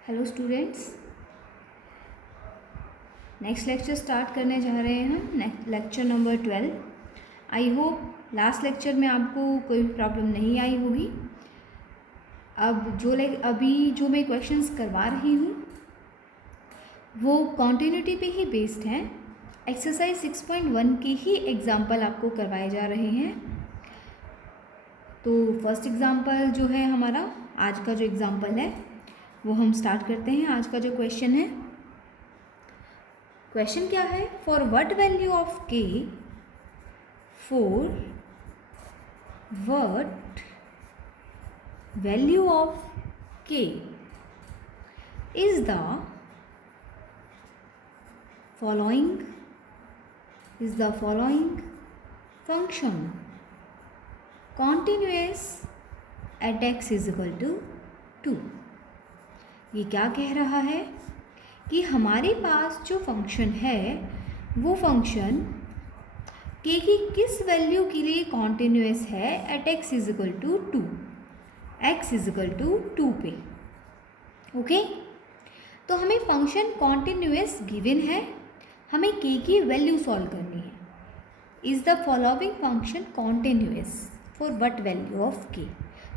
Hello students, next lecture start करने जा रहे हैं हम, lecture number 12। I hope last lecture में आपको कोई प्रॉब्लम नहीं आई होगी। अब अभी जो मैं क्वेश्चंस करवा रही हूँ वो कॉन्टिन्यूटी पे ही बेस्ड हैं। एक्सरसाइज 6.1 के ही एग्जाम्पल आपको करवाए जा रहे हैं। तो फर्स्ट एग्जाम्पल जो है हमारा आज का जो एग्जाम्पल है वो हम स्टार्ट करते हैं। आज का जो क्वेश्चन है, क्वेश्चन क्या है? For what value of k, for what value of k is the following function continuous at x is equal to 2। ये क्या कह रहा है कि हमारे पास जो फंक्शन है वो फंक्शन k की किस वैल्यू के लिए कॉन्टिन्यूस है at x is equal to 2, x is equal to 2 पे। ओके, तो हमें फंक्शन कॉन्टिन्यूस गिवन है, हमें k की वैल्यू सॉल्व करनी है। Is the following function continuous for what value of k।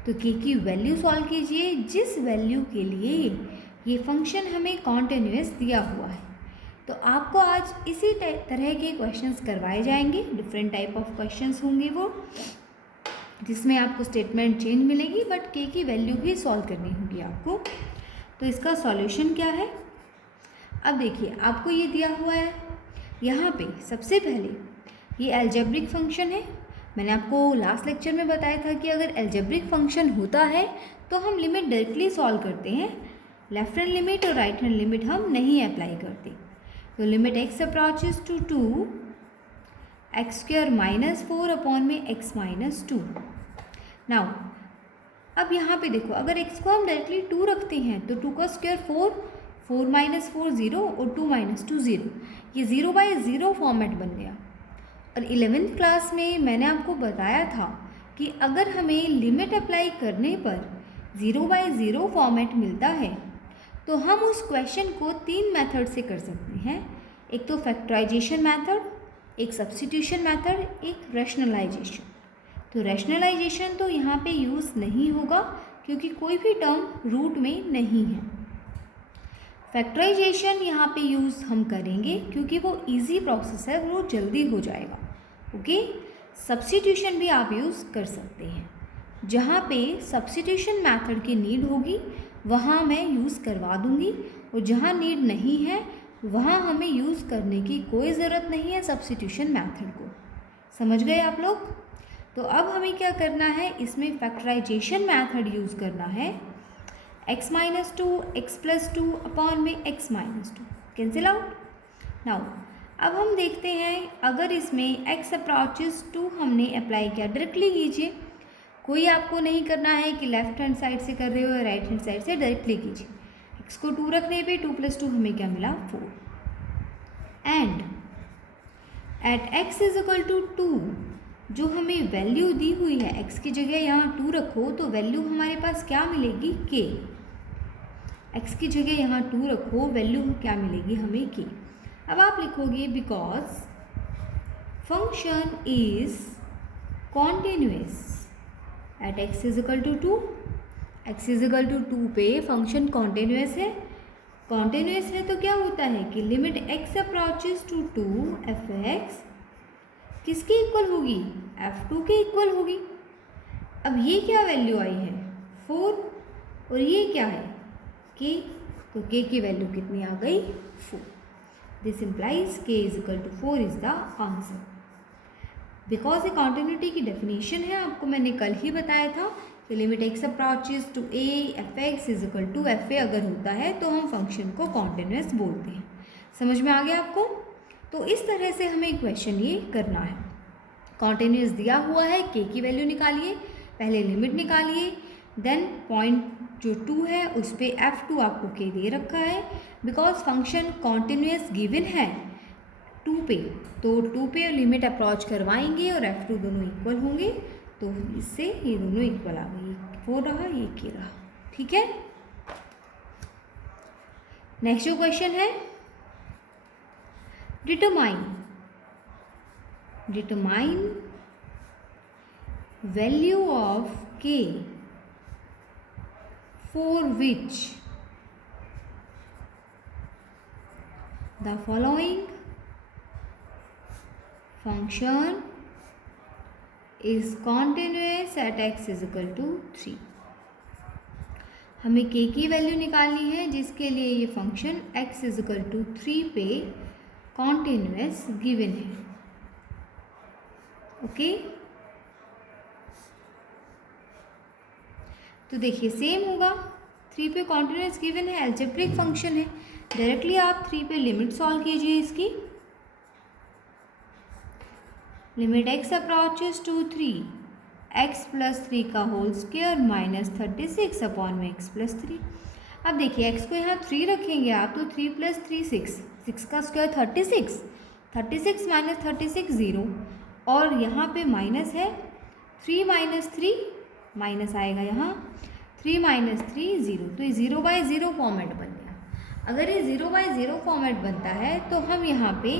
तो k की वैल्यू सॉल्व कीजिए जिस वैल्यू के लिए ये फंक्शन हमें कॉन्टिन्यूस दिया हुआ है। तो आपको आज इसी तरह के क्वेश्चंस करवाए जाएंगे। डिफरेंट टाइप ऑफ क्वेश्चंस होंगे वो, जिसमें आपको स्टेटमेंट चेंज मिलेगी बट k की वैल्यू भी सॉल्व करनी होगी आपको। तो इसका सॉल्यूशन क्या है? अब देखिए, आपको ये दिया हुआ है यहाँ पे। सबसे पहले ये अलजेब्रिक फंक्शन है। मैंने आपको लास्ट लेक्चर में बताया था कि अगर अलजेब्रिक फंक्शन होता है तो हम लिमिट डायरेक्टली सॉल्व करते हैं, लेफ्ट हैंड लिमिट और राइट हैंड लिमिट हम नहीं अप्लाई करते। तो limit x approaches to 2 x square minus 4 upon में x माइनस 2। नाउ अब यहाँ पे देखो, अगर x को हम डायरेक्टली 2 रखते हैं तो 2 का स्क्वायर 4, 4 माइनस 4 0 और 2 माइनस 2 0। ये 0/0 फॉर्मेट बन गया। और 11th क्लास में मैंने आपको बताया था कि अगर हमें लिमिट अप्लाई करने पर 0/0 फॉर्मेट मिलता है तो हम उस क्वेश्चन को 3 मेथड से कर सकते हैं। एक तो फैक्टराइजेशन मेथड, एक सब्स्टिट्यूशन मेथड, एक रैशनलाइजेशन। तो रैशनलाइजेशन तो यहाँ पे यूज़ नहीं होगा क्योंकि कोई भी टर्म रूट में नहीं है। फैक्टराइजेशन यहाँ पे यूज़ हम करेंगे क्योंकि वो इजी प्रोसेस है, वो जल्दी हो जाएगा। ओके, सब्स्टिट्यूशन भी आप यूज़ कर सकते हैं। जहाँ पे सब्स्टिट्यूशन मेथड की नीड होगी वहाँ मैं यूज़ करवा दूँगी, और जहाँ नीड नहीं है वहाँ हमें यूज़ करने की कोई ज़रूरत नहीं है सब्स्टिट्यूशन मेथड को। समझ गए आप लोग? तो अब हमें क्या करना है, इसमें फैक्टराइजेशन मेथड यूज़ करना है। x minus 2 x plus 2 upon में x minus 2 cancel out. Now अब हम देखते हैं, अगर इसमें x अप्रोचेस 2 हमने अप्लाई किया, डायरेक्टली कीजिए। कोई आपको नहीं करना है कि लेफ्ट हैंड साइड से कर रहे हो या राइट हैंड साइड से, डायरेक्टली कीजिए। x को 2 रखने पे 2 प्लस 2 हमें क्या मिला? 4। And at x is equal to 2 जो हमें वैल्यू दी हुई है, x की जगह यहाँ 2 रखो तो वैल्यू हमारे पास क्या मिलेगी? k। x की जगह यहाँ 2 रखो, वैल्यू क्या मिलेगी हमें? k। अब आप लिखोगे because function is continuous at x is equal to 2। x is equal to 2 पे फंक्शन कॉन्टिन्यूस है। कॉन्टिन्यूस है तो क्या होता है कि limit x approaches to 2 f(x) किसके इक्वल होगी? f2 के इक्वल होगी। अब ये क्या वैल्यू आई है? 4, और ये क्या है? k। तो k की वैल्यू कितनी आ गई? 4। This implies k is equal to 4 is the answer. Because ये कॉन्टिन्यूटी की डेफिनेशन है, आपको मैंने कल ही बताया था कि limit x approaches to a f(x) is equal to fa अगर होता है तो हम फंक्शन को कॉन्टिन्यूस बोलते हैं। समझ में आ गया आपको? तो इस तरह से हमें क्वेश्चन ये करना है। कॉन्टिन्यूस दिया हुआ है, k की वैल्यू निकालिए, पहले लिमिट निकालिए, देन पॉइंट जो 2 है उस पर f2 आपको k दे रखा है। बिकॉज फंक्शन कॉन्टिन्यूस गिवन है 2 पे, तो 2 पे लिमिट अप्रोच करवाएंगे और f2 दोनों इक्वल होंगे, तो इससे ये दोनों इक्वल आ गई। 4 रहा, ये k रहा। ठीक है। नेक्स्ट जो क्वेश्चन है, determine value of k for which the following function is continuous at x is equal to 3। हमें k की वैल्यू निकालनी है जिसके लिए ये function x is equal to 3 पे कॉन्टिन्यूस गिवन है। ओके, तो देखिए सेम होगा, 3 पे कॉन्टिन्यूस गिवन है, एल्जेब्रिक फंक्शन है, डायरेक्टली आप 3 पे लिमिट सॉल्व कीजिए इसकी। Limit x approaches to 3 x plus 3 का होल स्क्वायर माइनस 36 अपॉन में x प्लस 3। अब देखिए x को यहाँ 3 रखेंगे आप, तो 3 प्लस 3 6 का स्क्वायर 36 माइनस 36 0, और यहाँ पे माइनस है 3 माइनस 3 माइनस आएगा यहाँ 3 माइनस 3 0, तो ये 0/0 फॉर्मेट बन गया। अगर ये 0/0 फॉर्मेट बनता है तो हम यहाँ पे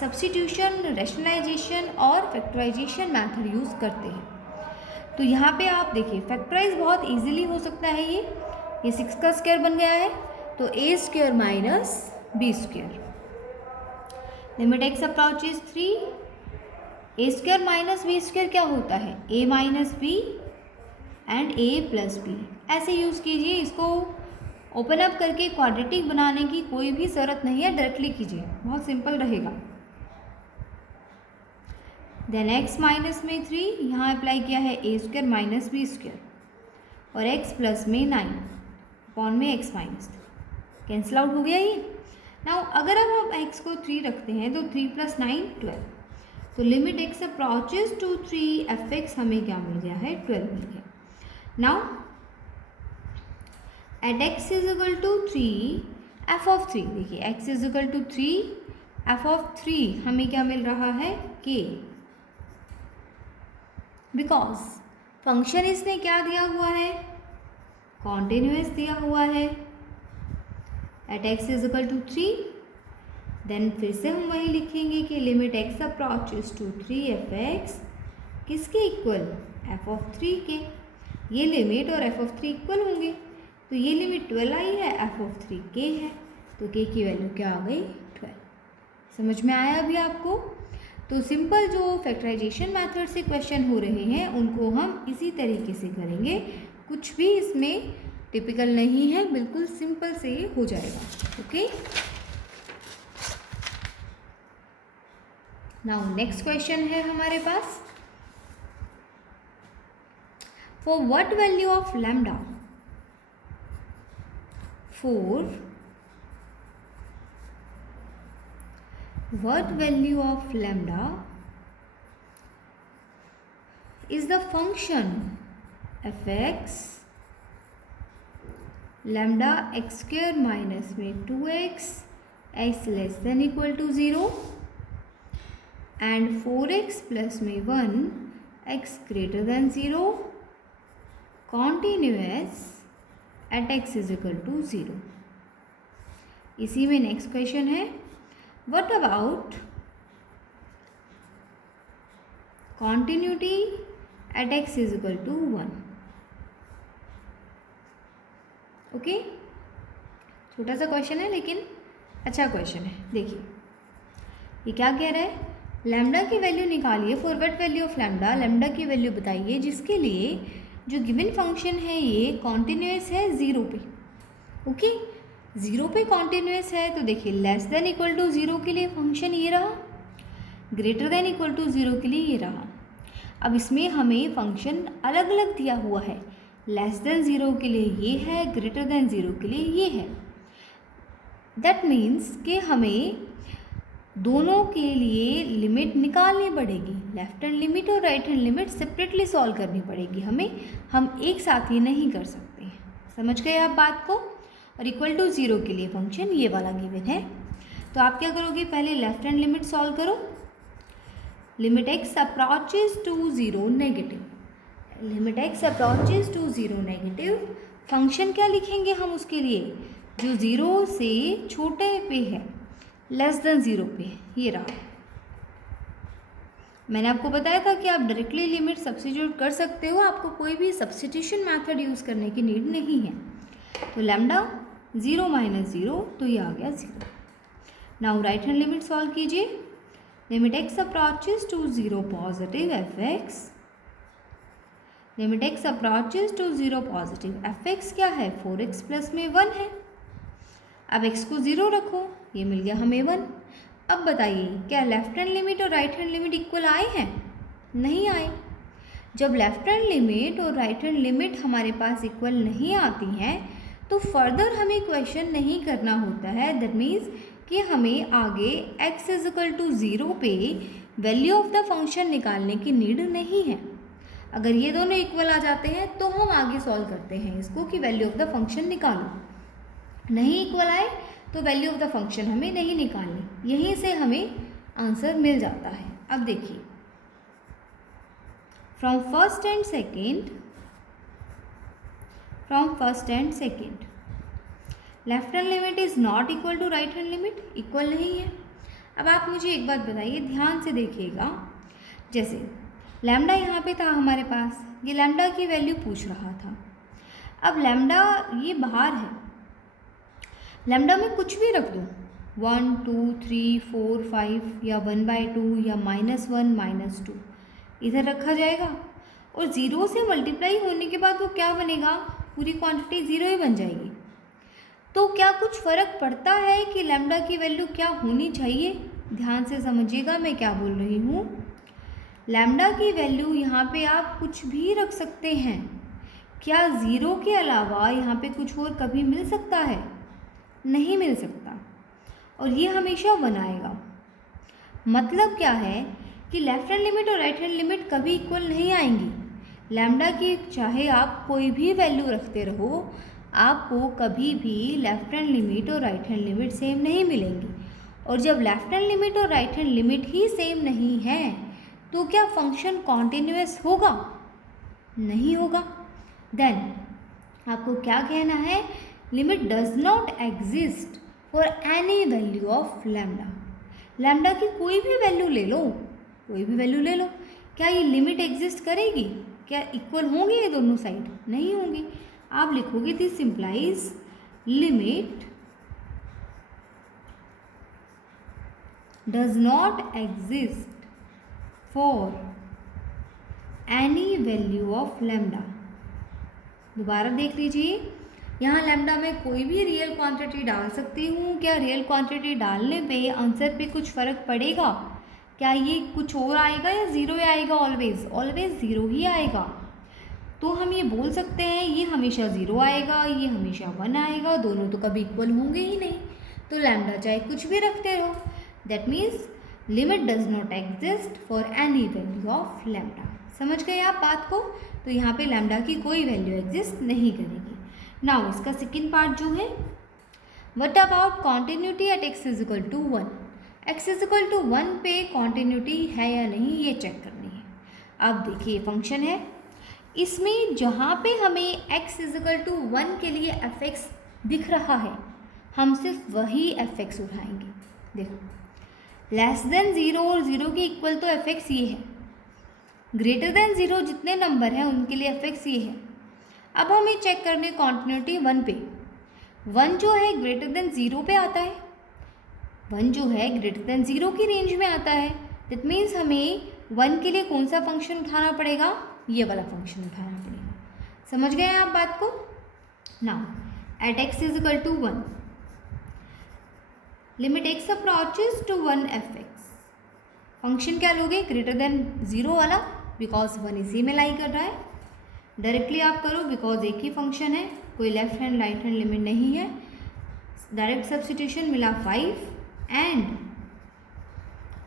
सब्स्टिट्यूशन, रैशनलाइजेशन और फैक्टराइजेशन मेथड यूज़ करते हैं। तो यहाँ पे आप देखिए फैक्टराइज बहुत इजीली हो सकता है। ये 6 का स्क्वायर बन गया है, तो a square minus b square. Limit x approaches 3, a square minus b square क्या होता है, a minus b and a plus b। ऐसे यूज़ कीजिए, इसको ओपन अप करके क्वाड्रेटिक बनाने की कोई भी ज़रूरत नहीं है, डायरेक्टली कीजिए, बहुत सिंपल रहेगा। देन x माइनस में 3, यहाँ अप्लाई किया है a square minus b square, और x प्लस में 9 अपॉन में x माइनस 3, कैंसिल आउट हो गया ये। नाउ अगर अब हम x को 3 रखते हैं तो 3 प्लस 9 12, तो limit x approaches to 3 fx हमें क्या मिल गया है, 12 मिल गया। Now at x is equal to 3 f of 3, देखिए x is equal to 3 f of 3 हमें क्या मिल रहा है, k, बिकॉज फंक्शन इसने क्या दिया हुआ है, कॉन्टिन्यूस दिया हुआ है। At x is equal to 3, then फिर से हम वही लिखेंगे कि limit x approaches to 3 fx किसके इक्वल, f ऑफ 3 के। ये लिमिट और f ऑफ 3 इक्वल होंगे, तो ये लिमिट 12 आई है, f ऑफ 3 k है, तो k की वैल्यू क्या आ गई, 12। समझ में आया अभी आपको? तो सिंपल जो फैक्टराइजेशन मेथड से क्वेश्चन हो रहे हैं उनको हम इसी तरीके से करेंगे, कुछ भी इसमें टिपिकल नहीं है, बिल्कुल सिंपल से ये हो जाएगा। ओके, नाउ नेक्स्ट क्वेश्चन है हमारे पास, for what value of lambda, for what value of lambda is the function fx lambda x square minus में 2x x less than equal to 0 and 4x plus में 1 x greater than 0 continuous at x is equal to 0। इसी में next question है, what about continuity at x is equal to 1। Okay, छोटा सा question है लेकिन अच्छा क्वेश्चन है। देखिए ये क्या कह रहा है, लैम्डा की वैल्यू निकालिए, for what value of lambda, lambda की वैल्यू बताइए जिसके लिए जो गिवन फंक्शन है ये कॉन्टिन्यूस है 0 पे। ओके, 0 पे कॉन्टिन्यूस है, तो देखिए लेस देन इक्वल टू 0 के लिए फंक्शन ये रहा, ग्रेटर देन इक्वल टू 0 के लिए ये रहा। अब इसमें हमें फंक्शन अलग अलग दिया हुआ है, लेस देन 0 के लिए ये है, ग्रेटर देन 0 के लिए ये है। दैट मीन्स कि हमें दोनों के लिए लिमिट निकालनी पड़ेगी, लेफ्ट हैंड लिमिट और right hand limit separately solve करनी पड़ेगी हमें, हम एक साथ ये नहीं कर सकते। समझ गए आप बात को? और इक्वल टू 0 के लिए फंक्शन ये वाला गिवन है, तो आप क्या करोगे, पहले लेफ्ट हैंड लिमिट सॉल्व करो। Limit x approaches to 0 negative, limit x approaches to 0 negative, function क्या लिखेंगे हम उसके लिए, जो 0 से छोटे पे है, लेस देन 0 पे है, ये रहा। मैंने आपको बताया था कि आप डायरेक्टली लिमिट सब्स्टिट्यूट कर सकते हो, आपको कोई भी सब्स्टिट्यूशन मेथड यूज़ करने की नीड नहीं है। तो लैम्डा 0 माइनस 0, तो ये आ गया 0। Now right hand limit solve कीजिए। Limit x approaches to 0 positive fx, limit x approaches to 0 positive fx क्या है, 4x प्लस में 1 है। अब x को 0 रखो, ये मिल गया हमें 1। अब बताइए क्या लेफ्ट हैंड लिमिट और राइट हैंड लिमिट इक्वल आए हैं? नहीं आए। जब लेफ्ट हैंड लिमिट और राइट हैंड लिमिट हमारे पास इक्वल नहीं आती हैं तो फर्दर हमें क्वेश्चन नहीं करना होता है। दैट मीन्स कि हमें आगे x इज इक्वल टू 0 पे वैल्यू ऑफ द फंक्शन निकालने की नीड नहीं है। अगर ये दोनों इक्वल आ जाते हैं तो हम आगे सॉल्व करते हैं इसको कि वैल्यू ऑफ द फंक्शन निकालो। नहीं इक्वल आए तो वैल्यू ऑफ द फंक्शन हमें नहीं निकालनी, यहीं से हमें आंसर मिल जाता है। अब देखिए from first and second left hand limit is not equal to right hand limit, equal नहीं है। अब आप मुझे एक बात बताइए, ध्यान से देखिएगा। जैसे लैम्डा यहाँ पे था हमारे पास, ये लैम्डा की वैल्यू पूछ रहा था। अब लैम्डा ये बाहर है, लैम्डा में कुछ भी रख दूँ, 1 2 3 4 5 या 1/2 या -1 -2 इधर रखा जाएगा और 0 से मल्टीप्लाई होने के बाद वो क्या बनेगा, पूरी क्वांटिटी 0 ही बन जाएगी। तो क्या कुछ फ़र्क पड़ता है कि लैम्डा की वैल्यू क्या होनी चाहिए? ध्यान से समझिएगा मैं क्या बोल रही हूँ। लैम्डा की वैल्यू यहाँ पे आप कुछ भी रख सकते हैं। क्या 0 के अलावा यहाँ पे कुछ और कभी मिल सकता है? नहीं मिल सकता, और ये हमेशा 1 आएगा। मतलब क्या है कि लेफ्ट हैंड लिमिट और राइट हैंड लिमिट कभी इक्वल नहीं आएंगी। लैम्डा की चाहे आप कोई भी वैल्यू रखते रहो, आपको कभी भी लेफ्ट हैंड लिमिट और राइट हैंड लिमिट सेम नहीं मिलेंगी। और जब लेफ्ट हैंड लिमिट और राइट हैंड लिमिट ही सेम नहीं है तो क्या फंक्शन कॉन्टिन्यूअस होगा? नहीं होगा। देन आपको क्या कहना है, limit does not exist for any value of lambda. Lambda की कोई भी वैल्यू ले लो, कोई भी वैल्यू ले लो, क्या ये लिमिट एग्जिस्ट करेगी? क्या इक्वल होंगे ये दोनों साइड? नहीं होंगी। आप लिखोगे this implies limit does not exist for any value of lambda. दोबारा देख लीजिए, यहाँ लैम्डा में कोई भी रियल क्वांटिटी डाल सकती हूँ। क्या रियल क्वांटिटी डालने पे आंसर पे कुछ फ़र्क पड़ेगा? क्या ये कुछ और आएगा या 0 आएगा? ऑलवेज 0 ही आएगा। तो हम ये बोल सकते हैं ये हमेशा 0 आएगा, ये हमेशा 1 आएगा, दोनों तो कभी इक्वल होंगे ही नहीं। तो लैम्डा चाहे कुछ भी रखते रहो, that means limit does not exist for any value of lambda. समझ गए आप बात को? तो यहाँ पे लैम्डा की कोई वैल्यू एग्जिस्ट नहीं करेगी। नाउ इसका सेकेंड पार्ट जो है, what about continuity at x is equal to 1। x is equal to 1 पे कॉन्टिन्यूटी है या नहीं ये चेक करनी है। अब देखिए फंक्शन है, इसमें जहाँ पे हमें x इज इक्वल टू 1 के लिए fx दिख रहा है, हम सिर्फ वही fx उठाएंगे। देखो लेस देन 0 और 0 के इक्वल तो fx ये है, ग्रेटर देन 0 जितने नंबर हैं उनके लिए fx ये है। अब हमें चेक करने कॉन्टिन्यूटी 1 पे। 1 जो है ग्रेटर देन 0 पे आता है, 1 जो है ग्रेटर देन 0 की रेंज में आता है। दैट मीन्स हमें 1 के लिए कौन सा फंक्शन उठाना पड़ेगा? ये वाला फंक्शन उठाना पड़ेगा। समझ गए आप बात को? Now at x is equal to 1 limit x approaches to 1 fx। Function क्या लोगे? ग्रेटर देन 0 वाला, बिकॉज 1 इसी में लाई कर रहा है। डायरेक्टली आप करो बिकॉज एक ही फंक्शन है, कोई left hand right hand limit नहीं है। डायरेक्ट सब्स्टिट्यूशन मिला 5 and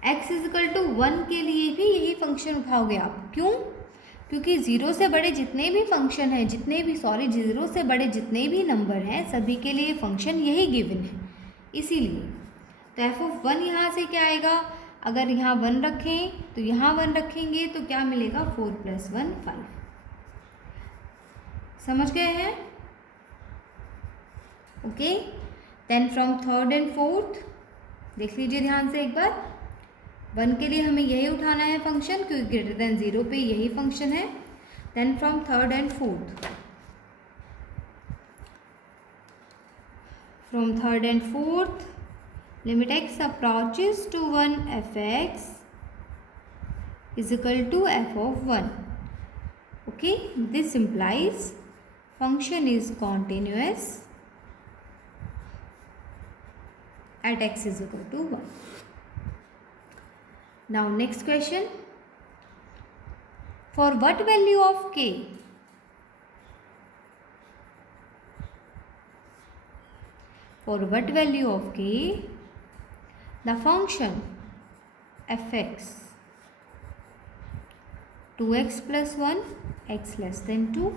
x is equal to 1 के लिए भी यही फंक्शन उठाओगे आप। क्यों? क्योंकि 0 से बड़े जितने भी फंक्शन हैं, 0 से बड़े जितने भी नंबर हैं सभी के लिए फंक्शन यही गिवन है, इसीलिए। तो f(1) यहाँ से क्या आएगा? अगर यहाँ 1 रखें तो यहाँ 1 रखेंगे तो क्या मिलेगा? 4 + 1 5। समझ गए हैं? Okay. Then from third and fourth देख लीजिए ध्यान से एक बार। 1 के लिए हमें यही उठाना है फंक्शन, क्योंकि ग्रेटर देन 0 पे यही फंक्शन है। Then from third and fourth, from third and fourth limit x approaches to 1 fx is equal to f of 1. Okay, this implies function is continuous at x is equal to 1. Now next question, for what value of k the function fx 2x plus 1 x less than 2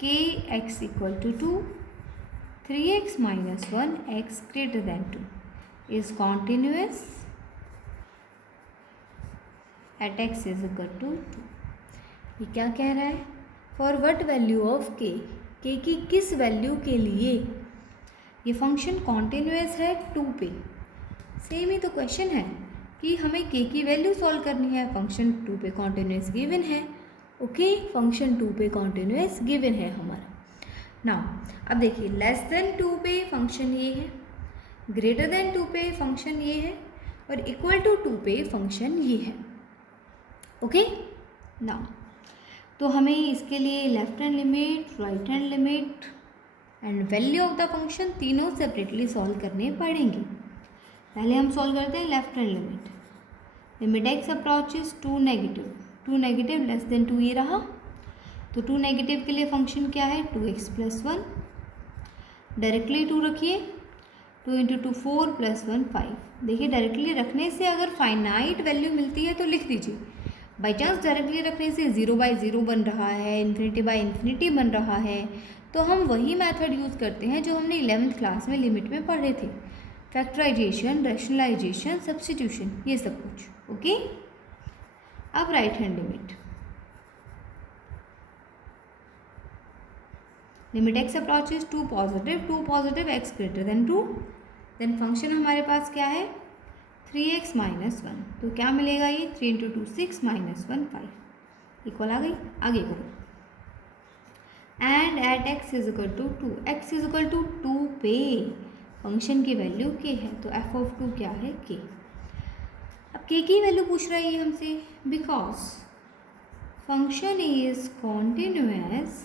k x equal to 2 3x minus 1 x greater than 2 is continuous at x is equal to 2. ये क्या कह रहा है? For what value of k, k की किस value के लिए ये फंक्शन कॉन्टिन्यूस है 2 पे। सेम ही तो क्वेश्चन है कि हमें k की वैल्यू सॉल्व करनी है, फंक्शन 2 पे कॉन्टिन्यूस गिवन है। ओके, फंक्शन 2 पे कॉन्टिन्यूस गिवन है हमारा। नाउ अब देखिए, लेस देन 2 पे फंक्शन ये है, ग्रेटर देन 2 पे फंक्शन ये है, और इक्वल टू 2 पे फंक्शन ये है। ओके, नाउ तो हमें इसके लिए left hand limit, right hand limit and value of the function तीनों सेपरेटली सॉल्व करने पड़ेंगे। पहले हम सॉल्व करते हैं left hand limit. Limit x approaches to negative less than 2 ये रहा, तो 2 नेगेटिव के लिए फंक्शन क्या है 2x प्लस 1। डायरेक्टली 2 रखिए, 2 इंटू 2 4 प्लस 1 5। देखिए डायरेक्टली रखने से अगर फाइनाइट वैल्यू मिलती है तो लिख दीजिए। बाई चांस डायरेक्टली रखने से 0/0 बन रहा है, इन्फिनिटी बन रहा है, तो हम वही मेथड यूज़ करते हैं जो हमने 11th क्लास में लिमिट में पढ़े थे, फैक्टराइजेशन, रैशनलाइजेशन, सब्स्टिट्यूशन, ये सब कुछ। ओके, अब right hand limit x approaches to positive x greater than 2। Then function हमारे पास क्या है 3x माइनस 1, तो क्या मिलेगा ये 3 इंटू 2 6 माइनस 1 5 इक्वल आ गई। आगे करो, and at x is equal to 2, x is equal to 2 पे फंक्शन की वैल्यू k है, तो f ऑफ 2 क्या है k। अब k की वैल्यू पूछ रहा है ये हमसे, because function is continuous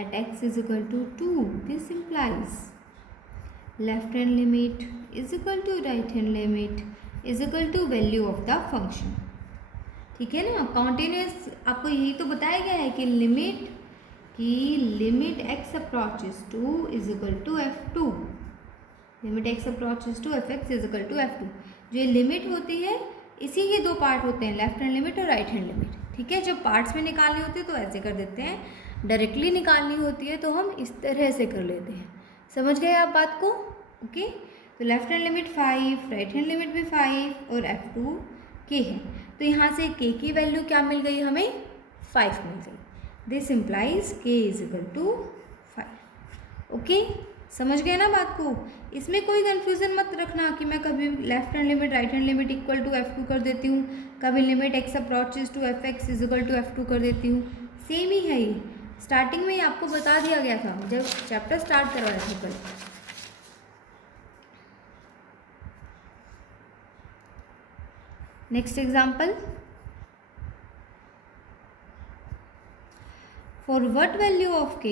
at x is equal to 2. This implies left hand limit is equal to right hand limit is equal to value of the function. ठीक है ना, कॉन्टिन्यूस आपको यही तो बताया गया है कि limit x approaches to is equal to f2, limit x approaches to fx is equal to f2। जो ये लिमिट होती है इसी के दो पार्ट होते हैं, लेफ्ट हैंड लिमिट और राइट हैंड लिमिट। ठीक है, जब पार्ट्स में निकालनी होती है तो ऐसे कर देते हैं, डायरेक्टली निकालनी होती है तो हम इस तरह से कर लेते हैं। समझ गए आप बात को? ओके, तो left hand limit 5, right hand limit भी 5 और f2 k है, तो यहाँ से k की वैल्यू क्या मिल गई हमें 5 मिल गई। This implies k is equal to 5। Okay, समझ गए ना बात को? इसमें कोई कन्फ्यूज़न मत रखना कि मैं कभी left hand limit right hand limit equal to f2 कर देती हूँ, कभी limit x approaches to fx is equal to f2 कर देती हूँ। सेम ही है ये, स्टार्टिंग में ही आपको बता दिया गया था जब चैप्टर स्टार्ट करवाया था कल। Next example, for what value of k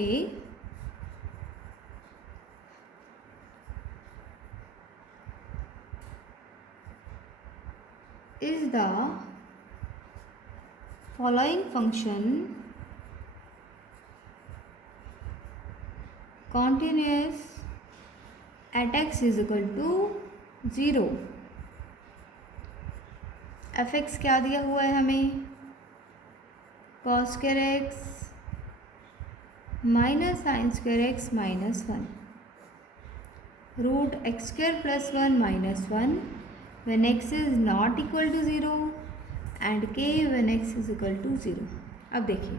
is the following function continuous at x is equal to 0। fx क्या दिया हुआ है हमें cos square x minus sine square x minus 1, root x square plus 1 minus 1 when x is not equal to 0 and k when x is equal to 0। अब देखिए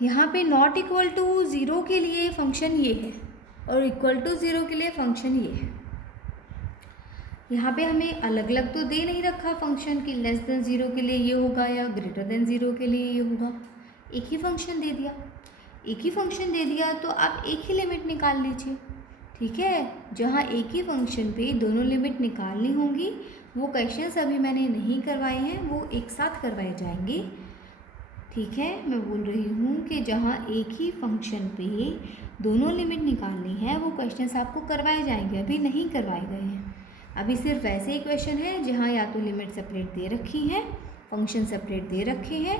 यहाँ पे not equal to zero के लिए फंक्शन ये है और equal to zero के लिए फंक्शन ये है। यहाँ पे हमें अलग अलग तो दे नहीं रखा फंक्शन कि लेस देन ज़ीरो के लिए ये होगा या ग्रेटर देन ज़ीरो के लिए ये होगा, एक ही फंक्शन दे दिया। एक ही फंक्शन दे दिया तो आप एक ही लिमिट निकाल लीजिए, ठीक है। जहाँ एक ही फंक्शन पे दोनों लिमिट निकालनी होंगी वो क्वेश्चंस अभी मैंने नहीं करवाए हैं, वो एक साथ करवाए जाएंगे, ठीक है। मैं बोल रही हूँ कि जहाँ एक ही फंक्शन पे दोनों लिमिट निकालनी है वो क्वेश्चंस आपको करवाए जाएंगे, अभी नहीं करवाए गए हैं। अभी सिर्फ वैसे ही क्वेश्चन है जहाँ या तो लिमिट सेपरेट दे रखी है, फंक्शन सेपरेट दे रखे हैं,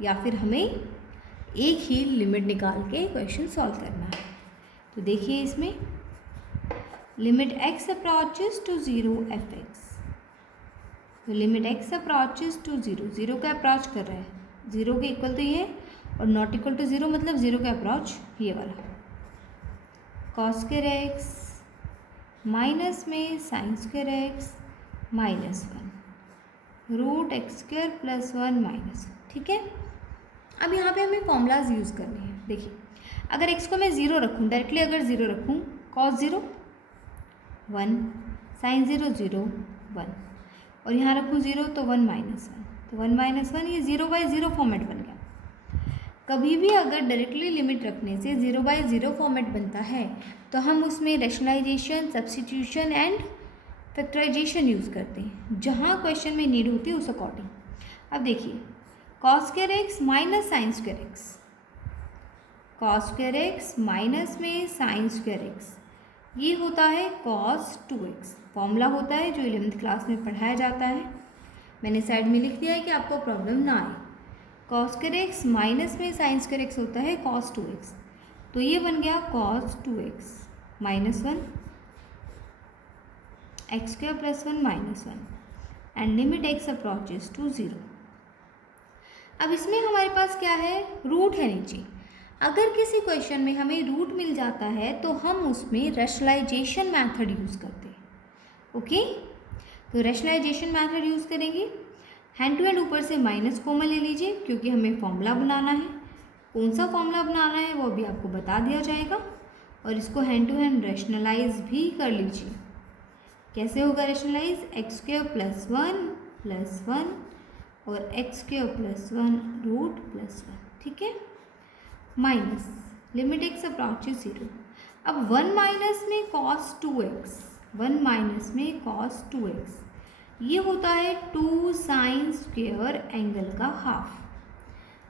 या फिर हमें एक ही लिमिट निकाल के क्वेश्चन सॉल्व करना है। तो देखिए इसमें limit x approaches to zero f x, तो limit x approaches to zero, zero का अप्रोच कर रहा है, ज़ीरो के इक्वल तो ये और नॉट इक्वल टू ज़ीरो मतलब ज़ीरो का अप्रोच ये वाला। कॉस स्क्वायर एक्स माइनस में sine square x minus one root x square plus one minus, ठीक है। अब यहाँ पे हमें फॉर्मूलाज यूज़ करने हैं। देखिए अगर x को मैं ज़ीरो रखूँ, डायरेक्टली अगर ज़ीरो रखूँ, cos zero one, sine zero zero one, और यहाँ रखूँ ज़ीरो तो वन माइनस वन, तो वन माइनस वन, ये ज़ीरो बाई ज़ीरो फॉर्मेट बन गया। कभी भी अगर डायरेक्टली लिमिट रखने से ज़ीरो बाई ज़ीरो फॉर्मेट बनता है तो हम उसमें rationalisation, substitution and factorisation use करते हैं, जहाँ क्वेश्चन में नीड होती है उस अकॉर्डिंग। अब देखिए cos square x minus sine square x, cos square x minus में साइन स्क्वायर एक्स, ये होता है कॉस टू एक्स। फॉर्मूला होता है जो 11th क्लास में पढ़ाया जाता है, मैंने साइड में लिख दिया है कि आपको प्रॉब्लम ना आए। कॉस स्क्वायर एक्स माइनस में साइन स्क्वायर एक्स होता है कॉस टू एक्स, तो ये बन गया cos two x minus one x square plus one minus one and limit x approaches to zero. अब इसमें हमारे पास क्या है, रूट है नीचे। अगर किसी क्वेश्चन में हमें रूट मिल जाता है तो हम उसमें रैशनलाइजेशन मेथड यूज़ करते हैं, ओके। तो रैशनलाइजेशन मेथड यूज़ करेंगे। हैंड टू हैंड ऊपर से माइनस कॉमन ले लीजिए क्योंकि हमें फॉर्मूला बनाना है। कौन सा फॉर्मूला बनाना है वो भी आपको बता दिया जाएगा, और इसको हैंड टू हैंड रैशनलाइज भी कर लीजिए। कैसे होगा rationalise, x square plus one और x square plus one root plus one, ठीक है, minus limit x approaches zero. अब वन माइनस में cos two x, one minus में कॉस टू एक्स, ये होता है टू साइन स्क्वायर एंगल का हाफ।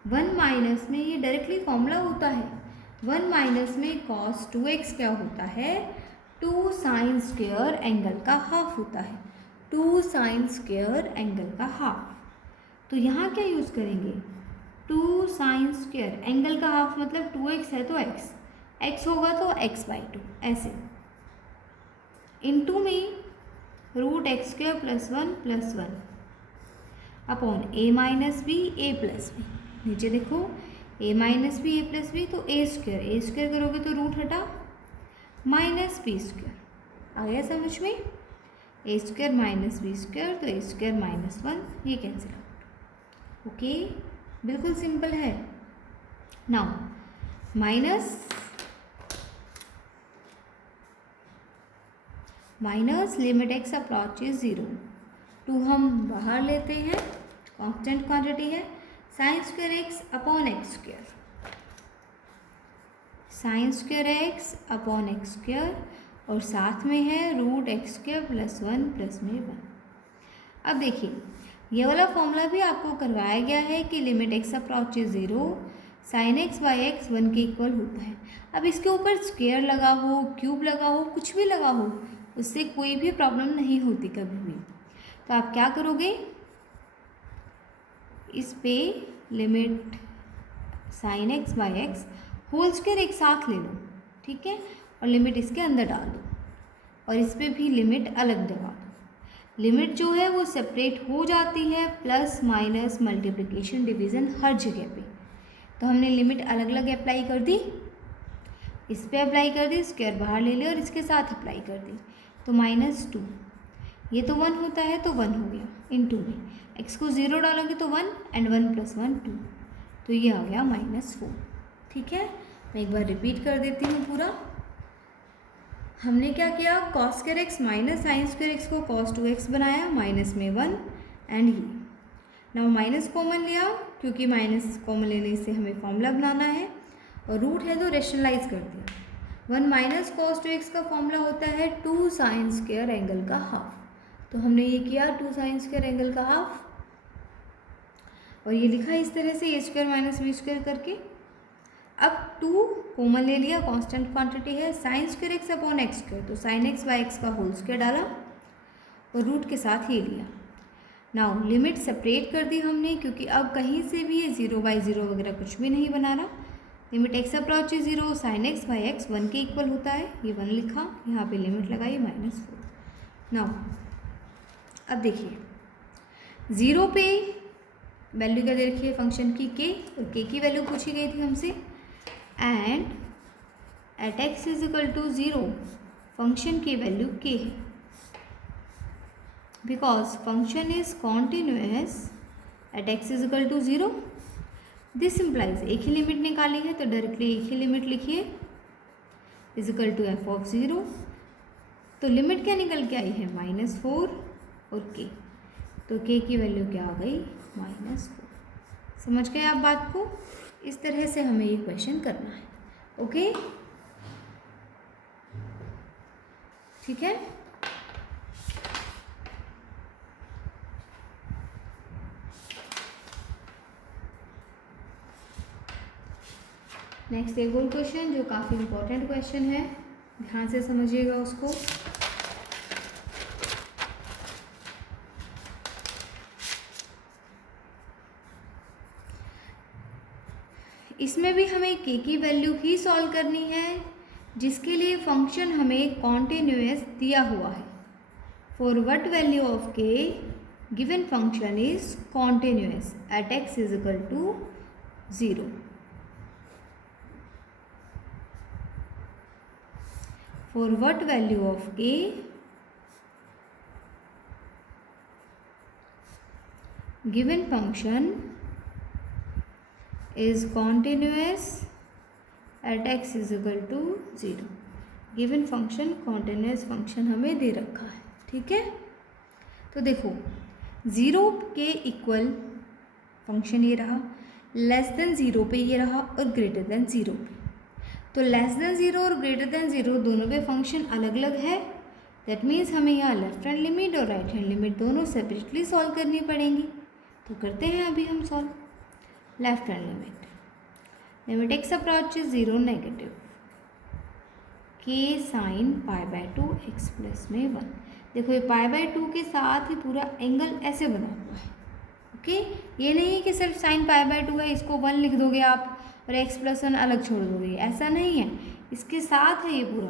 वन माइनस में ये डायरेक्टली फॉर्मूला होता है, वन माइनस में कॉस टू एक्स क्या होता है, टू साइन स्क्वायर एंगल का हाफ होता है, टू साइन स्क्वायर एंगल का हाफ। तो यहाँ क्या यूज़ करेंगे, टू साइन स्क्वायर एंगल का हाफ मतलब टू एक्स है तो एक्स, एक्स होगा तो एक्स बाई टू, ऐसे इनटू में root x square plus one upon a minus b a plus b. नीचे देखो a minus b a plus b, तो ए स्क्वायर करोगे तो रूट हटा माइनस बी स्क्वायर, आ गया समझ में। A square minus B square तो ए स्क्वायर माइनस वन, ये कैंसिल आउट, ओके, बिल्कुल सिंपल है। Now minus limit x approaches zero, टू हम बाहर लेते हैं, कांस्टेंट क्वांटिटी है, sine square x upon x square, sine square x upon x square, और साथ में है रूट एक्स स्क्वायर प्लस में वन। अब देखिए ये वाला फॉर्मूला भी आपको करवाया गया है कि limit x approaches zero, sign x by x one के इक्वल होता है। अब इसके ऊपर स्क्वायर लगा हो, क्यूब लगा हो, कुछ भी लगा हो, उससे कोई भी प्रॉब्लम नहीं होती कभी भी। तो आप क्या करोगे, इस पे limit sine x by x whole square एक साथ ले लो, ठीक है, और लिमिट इसके अंदर डाल दो, और इस पे भी लिमिट अलग लगा दो। लिमिट जो है वो सेपरेट हो जाती है, प्लस माइनस मल्टीप्लिकेशन डिवीज़न हर जगह पे। तो हमने लिमिट अलग अलग अप्लाई कर दी, इस पे अप्लाई कर दी, स्क्वायर बाहर ले लिया और इसके साथ अप्लाई कर दी, तो माइनस टू, ये तो वन होता है तो वन हो गया, इनटू में एक्स को ज़ीरो डालोगे तो one and one plus one two, तो ये आ गया माइनस फोर। ठीक है, मैं एक बार रिपीट कर देती हूँ पूरा। हमने क्या किया, cos square x minus sine square x को कॉस 2x बनाया, माइनस में 1 एंड ये नाउ माइनस कॉमन लिया, क्योंकि माइनस कॉमन लेने से हमें फॉर्मूला बनाना है और रूट है तो रेशनलाइज कर दिया। 1 माइनस कॉस 2x का फॉर्मूला होता है 2 साइन स्क्वायर एंगल का हाफ, तो हमने ये किया 2 साइन स्क्वायर एंगल का हाफ और ये लिखा इस तरह से a square minus b square करके। अब 2 कॉमन ले लिया, कांस्टेंट क्वांटिटी है, sine square x upon x square, तो साइन एक्स बाई एक्स का होल स्क्वायर डाला और रूट के साथ ये लिया। नाउ लिमिट सेपरेट कर दी हमने, क्योंकि अब कहीं से भी ये 0/0 वगैरह कुछ भी नहीं बना रहा। Limit x approach 0, sign x by x 1 के इक्वल होता है, ये 1 लिखा, यहाँ पे लिमिट लगाई -4। नाउ अब देखिए 0 पे वैल्यू क्या दे रखी है फंक्शन की k, और k की वैल्यू पूछी गई थी हमसे, and at x is equal to 0 function की वैल्यू k है, because function is continuous at x is equal to 0। This implies एक ही लिमिट निकाली है तो डायरेक्टली एक ही लिमिट लिखिए, is equal to f of 0। तो लिमिट क्या निकल के आई है -4 और k, तो k की वैल्यू क्या आ गई -4। समझ गए आप बात को? इस तरह से हमें ये क्वेश्चन करना है। ओके, ठीक है। नेक्स्ट एक और क्वेश्चन जो काफ़ी इम्पोर्टेंट क्वेश्चन है, ध्यान से समझिएगा उसको। इसमें भी हमें k की वैल्यू ही सॉल्व करनी है, जिसके लिए फंक्शन हमें कॉन्टिन्यूअस दिया हुआ है। For what value of k given function is continuous at x is equal to 0। For what value of k given function is continuous at x is equal to 0। Given function continuous function हमें दे रखा है, ठीक है। तो देखो 0 के equal function ये रहा, लेस देन 0 पे ये रहा और ग्रेटर देन 0 पे। तो लेस देन 0 और ग्रेटर देन 0 दोनों पे फंक्शन अलग अलग है। दैट मीन्स हमें यहाँ लेफ्ट हैंड लिमिट और राइट हैंड लिमिट दोनों सेपरेटली सॉल्व करनी पड़ेंगी। तो करते हैं अभी हम solve. Left hand limit x approaches 0 negative k sine π/2 x plus में 1। देखो ये π/2 के साथ ही पूरा एंगल ऐसे बना हुआ है। ओके, ये नहीं कि सिर्फ साइन π/2 है इसको 1 लिख दोगे आप और x प्लस 1 अलग छोड़ दोगे, ऐसा नहीं है, इसके साथ है ये पूरा।